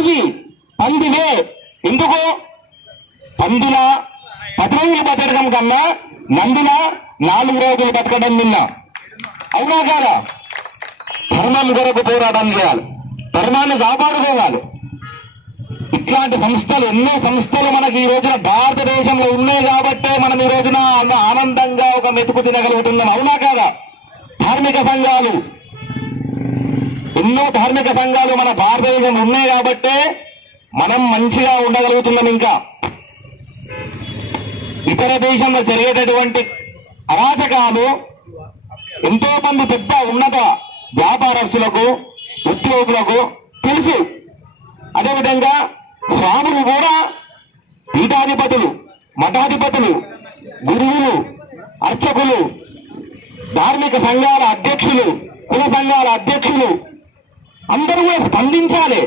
పందివి పందివే. ఎందుకు? పందిల 10 రోజులు బతకడం కన్నా నందిల 4 రోజులు బతకడం నిన్న. అవునా కాదా? ధర్మం కొరకు పోరాటం చేయాలి, ధర్మాన్ని కాపాడుకోవాలి. ఇట్లాంటి సంస్థలు, ఎన్నో సంస్థలు మనకి ఈ రోజున భారతదేశంలో ఉన్నాయి కాబట్టే మనం ఈ రోజున ఆనందంగా ఒక మెతుకు తినగలుగుతున్నాం. అవునా కాదా? ధార్మిక సంఘాలు, ఎన్నో ధార్మిక సంఘాలు మన భారతదేశంలో ఉన్నాయి కాబట్టే మనం మంచిగా ఉండగలుగుతున్నాం. ఇంకా ఇతర దేశంలో జరిగేటటువంటి అరాచకాలు ఎంతో మంది పెద్ద ఉన్నత వ్యాపారస్తులకు, ఉద్యోగులకు తెలుసు. అదేవిధంగా స్వాములు కూడా, పీఠాధిపతులు, మఠాధిపతులు, గురువులు, అర్చకులు, ధార్మిక సంఘాల అధ్యక్షులు, కుల సంఘాల అధ్యక్షులు అందరూ కూడా స్పందించాలి.